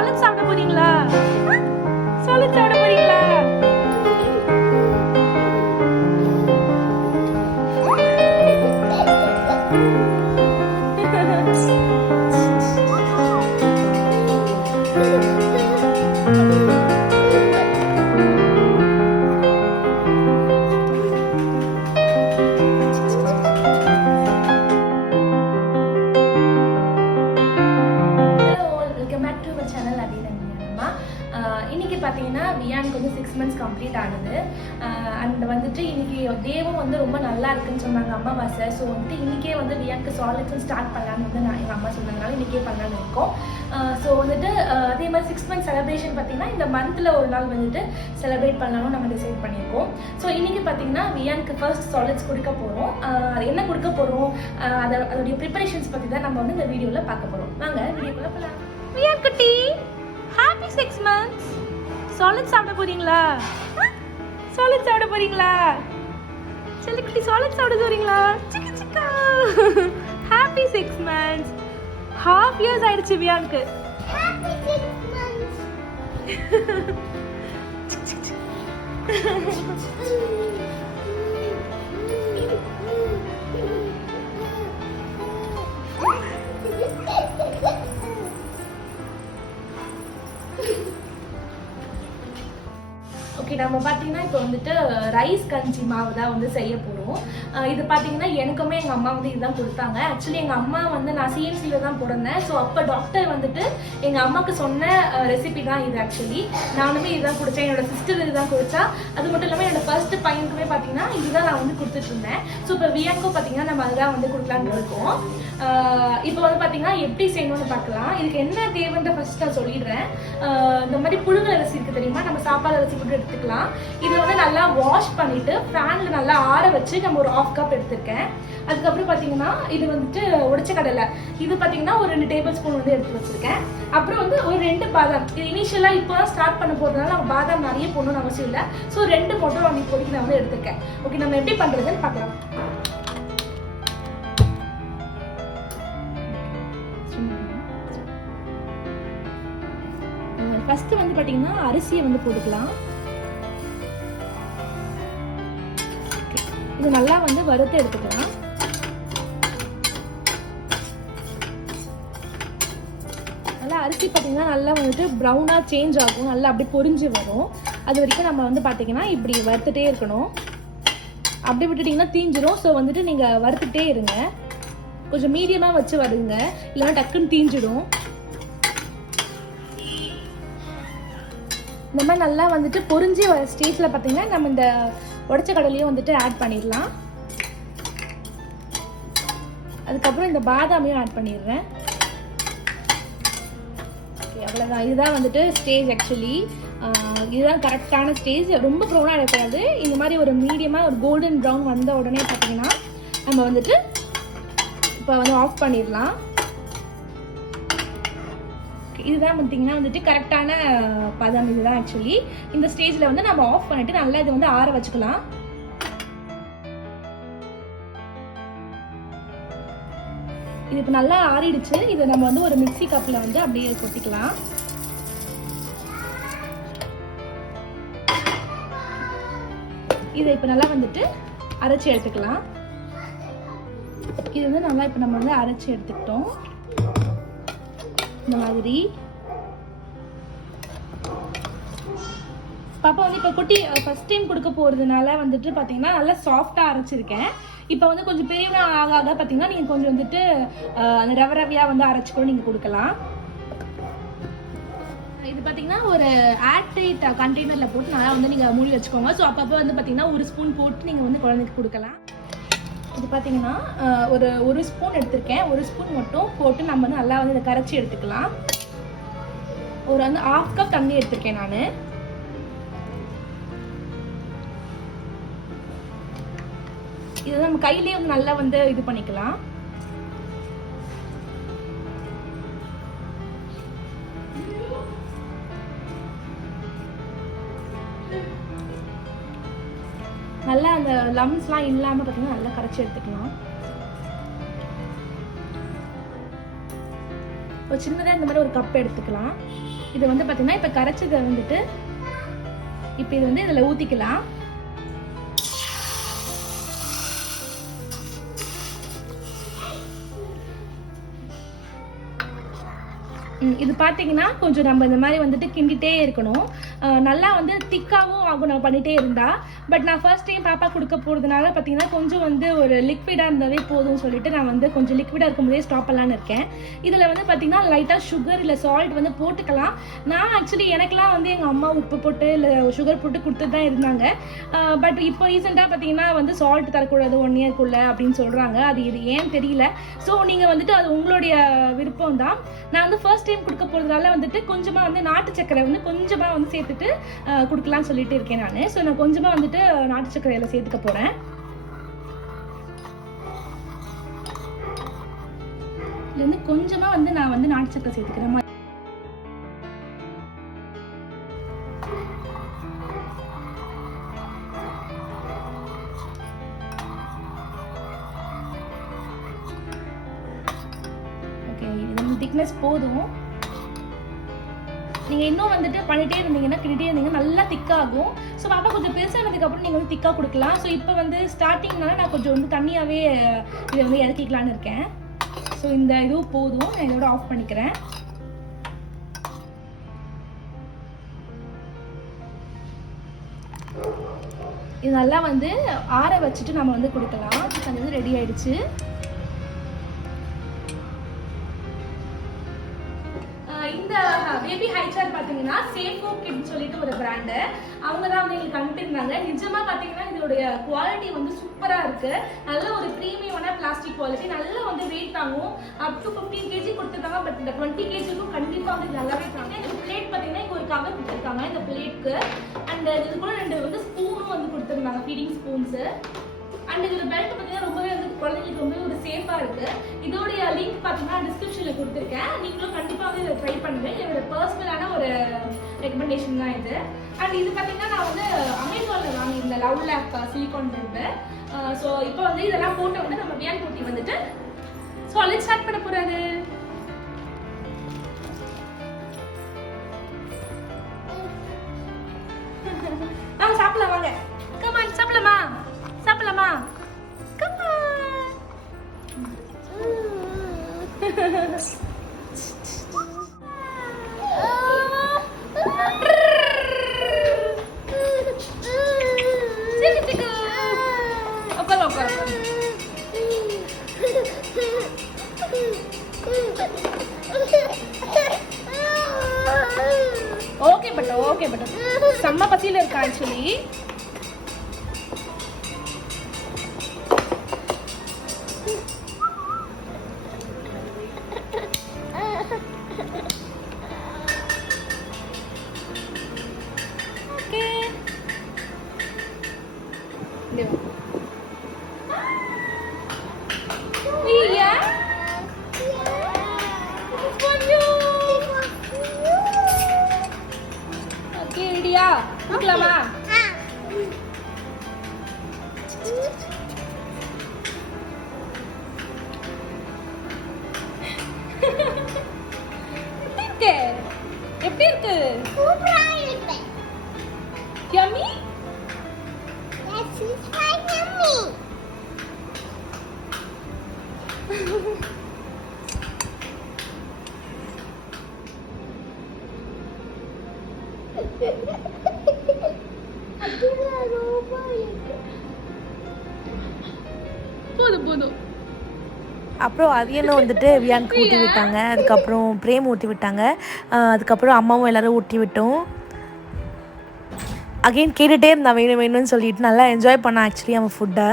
Solid சாப்பிட போறீங்களா? Solid சாப்பிட போறீங்களா? இன்னைக்கு பார்த்தீங்கன்னா வியானுக்கு வந்து 6 months கம்ப்ளீட் ஆகுது. அண்ட் வந்துட்டு இன்னைக்கு டேவும் வந்து ரொம்ப நல்லா இருக்குன்னு சொன்னாங்க அம்மாவாசை. ஸோ வந்துட்டு இன்னைக்கே வந்து வியானுக்கு சாலிட்ஸ் ஸ்டார்ட் பண்ணலான்னு வந்து எங்கள் அம்மா சொன்னதுனால இன்னைக்கே பண்ணலான்னு இருக்கோம். ஸோ வந்துட்டு அதே மாதிரி 6 months செலிப்ரேஷன் பார்த்தீங்கன்னா இந்த மந்த்தில் ஒரு நாள் வந்துட்டு செலிப்ரேட் பண்ணலாம்னு நம்ம டிசைட் பண்ணியிருக்கோம். ஸோ இன்னைக்கு பார்த்தீங்கன்னா வியானுக்கு ஃபர்ஸ்ட் சாலிட்ஸ் கொடுக்க போகிறோம். என்ன கொடுக்க போகிறோம், அதோடைய ப்ரிப்பரேஷன்ஸ் பற்றி தான் நம்ம வந்து இந்த வீடியோவில் பார்க்க போகிறோம். வாங்க வீடியோக்குள்ள போகலாம். வியான் குட்டி, ஹாப்பி 6 months. சாலிட் சாப்பிட போறீங்களா? சாலிட் சாப்பிட போறீங்களா? செல்லக்குட்டி சாலிட் சாப்பிட போறீங்களா? சிக்கா சிக்கா. Happy 6 months. half years ஆயிடுச்சு வியானுக்கு. Happy 6 months. ஓகே, நம்ம பார்த்தீங்கன்னா இப்போ வந்துட்டு ரைஸ் கஞ்சி மாவு தான் வந்து செய்ய போகிறோம். இது பார்த்தீங்கன்னா எனக்குமே எங்கள் அம்மா வந்து இதுதான் கொடுத்தாங்க. ஆக்சுவலி எங்கள் அம்மா வந்து நான் சிஎம்சியில் தான் பிறந்தேன். ஸோ அப்போ டாக்டர் வந்துட்டு எங்கள் அம்மாவுக்கு சொன்ன ரெசிபி தான் இது. ஆக்சுவலி நானுமே இதுதான் கொடுத்தேன், என்னோட சிஸ்டர் இதுதான் கொடுத்தா. அது மட்டும் இல்லாமல் என்னோட ஃபர்ஸ்ட் பையனுக்குமே பார்த்தீங்கன்னா இதுதான் நான் வந்து கொடுத்துட்டு இருந்தேன். ஸோ இப்போ வியானுக்கும் பார்த்தீங்கன்னா நம்ம அதுதான் வந்து கொடுக்கலான்னு இருக்கோம். இப்போ வந்து பார்த்தீங்கன்னா எப்படி செய்யணும்னு பார்க்கலாம். இதுக்கு என்ன தேவைன்ற ஃபர்ஸ்ட் நான் சொல்லிடுறேன். இந்த மாதிரி புழுங்கல் அரிசி இருக்குது தெரியுமா, நம்ம சாப்பாடு அரிசி போட்டு எடுத்துக்கலாம். இதை வந்து நல்லா வாஷ் பண்ணிட்டு ஃபேனில் நல்லா ஆற வச்சு நம்ம ஒரு 1/2 cup எடுத்துருக்கேன். அதுக்கப்புறம் பார்த்தீங்கன்னா இது வந்துட்டு உடைச்ச கடலை, இது பார்த்தீங்கன்னா ஒரு 2 tablespoon வந்து எடுத்து வச்சிருக்கேன். அப்புறம் வந்து ஒரு 2 பாதாம். இது இனிஷியலாக இப்போ தான் ஸ்டார்ட் பண்ண போகிறதுனால நம்ம பாதாம் நிறைய போடணும்னு அவசியம் இல்லை. ஸோ 2 மட்டும் நான் இப்போதைக்கு நான் வந்து எடுத்துருக்கேன். ஓகே, நம்ம எப்படி பண்ணுறதுன்னு பார்க்கலாம். ஃபர்ஸ்ட் வந்து பார்த்தீங்கன்னா அரிசியை வந்து போட்டுக்கலாம். இது நல்லா வந்து வறுத்து எடுத்துக்கலாம். நல்லா அரிசி பார்த்தீங்கன்னா நல்லா வந்துட்டு ப்ரௌனாக சேஞ்ச் ஆகும், நல்லா அப்படியே பொரிஞ்சு வரும். அது வரைக்கும் நம்ம வந்து பார்த்தீங்கன்னா இப்படி வறுத்துட்டே இருக்கணும். அப்படி விட்டுட்டிங்கன்னா தீஞ்சிரும். ஸோ வந்துட்டு நீங்கள் வறுத்துட்டே இருங்க, கொஞ்சம் மீடியமாக வச்சு வருங்க, இல்லைன்னா டக்குன்னு தீஞ்சிடும். இந்த மாதிரி நல்லா வந்துட்டு பொரிஞ்சு வர ஸ்டேஜில் பார்த்தீங்கன்னா நம்ம இந்த உடைச்ச கடலையும் வந்துட்டு ஆட் பண்ணிடலாம். அதுக்கப்புறம் இந்த பாதாமையும் ஆட் பண்ணிடுறேன். ஓகே, அவ்வளோதான். இதுதான் வந்துட்டு ஸ்டேஜ். ஆக்சுவலி இதுதான் கரெக்டான ஸ்டேஜ். ரொம்ப ப்ரௌனாக இருக்கக்கூடாது. இந்த மாதிரி ஒரு மீடியமாக ஒரு கோல்டன் ப்ரௌன் வந்த உடனே பார்த்தீங்கன்னா நம்ம வந்துட்டு இப்போ வந்து ஆஃப் பண்ணிடலாம். இதுதான் பார்த்தீங்கன்னா வந்துட்டு கரெக்டான பதம். இதுதான் ஆக்சுவலி இந்த ஸ்டேஜில் வந்து நம்ம ஆஃப் பண்ணிட்டு நல்லா இதை வந்து ஆற வச்சுக்கலாம். இது இப்போ நல்லா ஆறிடுச்சு. இதை நம்ம வந்து ஒரு மிக்ஸி கப்பில் வந்து அப்படியே கொட்டிக்கலாம். இதை இப்போ நல்லா வந்துட்டு அரைச்சி எடுத்துக்கலாம். இது வந்து நல்லா இப்போ நம்ம வந்து அரைச்சி எடுத்துக்கிட்டோம். இந்த மாதிரி பாப்பா வந்து இப்போ குட்டி ஃபர்ஸ்ட் டைம் கொடுக்க போகிறதுனால வந்துட்டு பார்த்தீங்கன்னா நல்லா சாஃப்டாக அரைச்சிருக்கேன். இப்போ வந்து கொஞ்சம் பெரியவங்க ஆக ஆக பார்த்தீங்கன்னா நீங்கள் கொஞ்சம் வந்துட்டு அந்த ரவையாக வந்து அரைச்சி கூட நீங்கள் கொடுக்கலாம். இது பார்த்தீங்கன்னா ஒரு ஏர்டைட் கண்டெய்னரில் போட்டு நல்லா வந்து நீங்கள் மூடி வச்சுக்கோங்க. ஸோ அப்பப்போ வந்து பார்த்தீங்கன்னா 1 ஸ்பூன் போட்டு நீங்கள் வந்து குழந்தைக்கு கொடுக்கலாம். இது பார்த்தீங்கன்னா ஒரு ஸ்பூன் எடுத்திருக்கேன். 1 ஸ்பூன் மட்டும் போட்டு நம்ம வந்து நல்லா வந்து இதை கரைச்சி எடுத்துக்கலாம். ஒரு வந்து 1/2 cup தண்ணி எடுத்திருக்கேன் நான். இது நம்ம கையிலேயே வந்து நல்லா வந்து இது பண்ணிக்கலாம். நல்லா அந்த லம்ஸ்லாம் இல்லாமல் பார்த்தீங்கன்னா நல்லா கரைச்சி எடுத்துக்கலாம். ஒரு சின்னதாக இந்த மாதிரி ஒரு கப் எடுத்துக்கலாம். இதை வந்து பார்த்தீங்கன்னா இப்போ கரைச்சதை வந்துட்டு இப்போ இது வந்து இதில் ஊற்றிக்கலாம். இது பார்த்தீங்கன்னா கொஞ்சம் நம்ம இந்த மாதிரி வந்துட்டு கிண்டிகிட்டே இருக்கணும். நல்லா வந்து திக்காகவும் ஆகும் நம்ம பண்ணிகிட்டே இருந்தால். பட் நான் ஃபர்ஸ்ட் டைம் பாப்பா கொடுக்க போகிறதுனால பார்த்தீங்கன்னா கொஞ்சம் வந்து ஒரு லிக்விடாக இருந்தாவே போதும்னு சொல்லிட்டு நான் வந்து கொஞ்சம் லிக்விடாக இருக்கும்போதே ஸ்டாப் பண்ணலான்னு இருக்கேன். இதில் வந்து பார்த்தீங்கன்னா லைட்டாக சுகர் இல்லை சால்ட் வந்து போட்டுக்கலாம். நான் ஆக்சுவலி எனக்குலாம் வந்து எங்கள் அம்மா உப்பு போட்டு இல்லை சுகர் போட்டு கொடுத்துட்டு தான் இருந்தாங்க. பட் இப்போ ரீசெண்டாக பார்த்தீங்கன்னா வந்து சால்ட் தரக்கூடாது 1 இயர்க்குள்ளே அப்படின்னு சொல்கிறாங்க. இது ஏன் தெரியல. ஸோ நீங்கள் வந்துட்டு அது உங்களுடைய விருப்பம் தான். நான் வந்து ஃபர்ஸ்ட் டைம் கொடுக்க போகிறதுனால வந்துட்டு கொஞ்சமாக வந்து நாட்டு சக்கரை வந்து கொஞ்சமாக வந்து சேர்த்துட்டு கொடுக்கலான்னு சொல்லிட்டு இருக்கேன் நான். ஸோ நான் கொஞ்சமாக வந்துட்டு நாட்டு சக்கரையில் சேர்த்துக்க போகிறேன். இதுல இருந்து கொஞ்சமாக வந்து நான் வந்து நாட்டு சக்கரை சேர்த்துக்கிறேன். ஓகே, இது திக்னஸ் போதும். நீங்கள் இன்னும் வந்துட்டு பண்ணிகிட்டே இருந்தீங்கன்னா கிண்டிகிட்டே இருந்தீங்கன்னா நல்லா திக்காகும். ஸோ பாப்பா கொஞ்சம் பெருசானதுக்கப்புறம் நீங்கள் வந்து திக்காக கொடுக்கலாம். ஸோ இப்போ வந்து ஸ்டார்டிங்னால நான் கொஞ்சம் வந்து தண்ணியாகவே இதை வந்து இறக்கிக்கலான்னு இருக்கேன். ஸோ இந்த இதுவும் போதும். நான் இதோட ஆஃப் பண்ணிக்கிறேன். இது நல்லா வந்து ஆற வச்சுட்டு நம்ம வந்து கொடுக்கலாம். அது வந்து ரெடி ஆயிடுச்சு. இந்த பேபி ஹைச்சார் பார்த்தீங்கன்னா சேஃபோ கிட் சொல்லிட்டு ஒரு பிராண்டு. அவங்க தான் வந்து எங்களுக்கு அனுப்பியிருந்தாங்க. நிஜமாக பார்த்தீங்கன்னா இதோடைய குவாலிட்டி வந்து சூப்பராக இருக்குது. நல்ல ஒரு ப்ரீமியமான பிளாஸ்டிக் குவாலிட்டி. நல்லா வந்து வெயிட் தாங்கும். அப் டு 15 kg கொடுத்துருக்காங்க. பட் இந்த 20 kgக்கும் கண்டிப்பாக வந்து நல்லாவே தாங்க. இந்த பிளேட் பார்த்தீங்கன்னா இங்கே ஒரு கவர் கொடுத்துருக்காங்க இந்த பிளேட்க்கு. அண்ட் இது கூட 2 வந்து ஸ்பூனும் வந்து கொடுத்துருந்தாங்க, ஃபீடிங் ஸ்பூன்ஸு. அண்ட் இதில் பெல்ட் பார்த்தீங்கன்னா ரொம்பவே வந்து குழந்தைங்களுக்கு ரொம்பவே ஒரு சேஃபாக இருக்குது. இதோடைய லிங்க் பார்த்தீங்கன்னா டிஸ்கிரிப்ஷனில் கொடுத்துருக்கேன். நீங்களும் கண்டிப்பாக வந்து இதை ட்ரை பண்ணுங்கள். என்னோட பர்சனலான ஒரு ரெக்கமெண்டேஷன் தான் இது. அண்ட் இது பார்த்தீங்கன்னா நான் வந்து அமேசானில் வாங்கியிருந்தேன் love lab silicone belt. So இப்போ வந்து இதெல்லாம் போட்டு வந்து நம்ம வியான் குட்டி வந்துட்டு சாலிட் ஸ்டார்ட் பண்ண போகிறாரு. வாங்க சாப்பிடலாம், வாங்க கமான் சாப்பிடலாமா, சாப்பிடலாமா, கமான். ஓகே பட் செம்ம பசியில் இருக்கா ஆக்சுவலி. கொடுக்கலாமா? எப்படி இருக்கு? சூப்பரா இருக்கு. Yummy? Yes, it's quite yummy. போதும். அப்புறம் அவியனும் வந்துட்டு வியானுக்கு ஊட்டி விட்டாங்க. அதுக்கப்புறம் பிரேம் ஊட்டி விட்டாங்க. அதுக்கப்புறம் அம்மாவும் எல்லோரும் ஊட்டி விட்டோம். அகெயின் கேட்டுகிட்டே இருந்தான் வேணும்னு சொல்லிட்டு. நல்லா என்ஜாய் பண்ணான் ஆக்சுவலி அவன் ஃபுட்டை.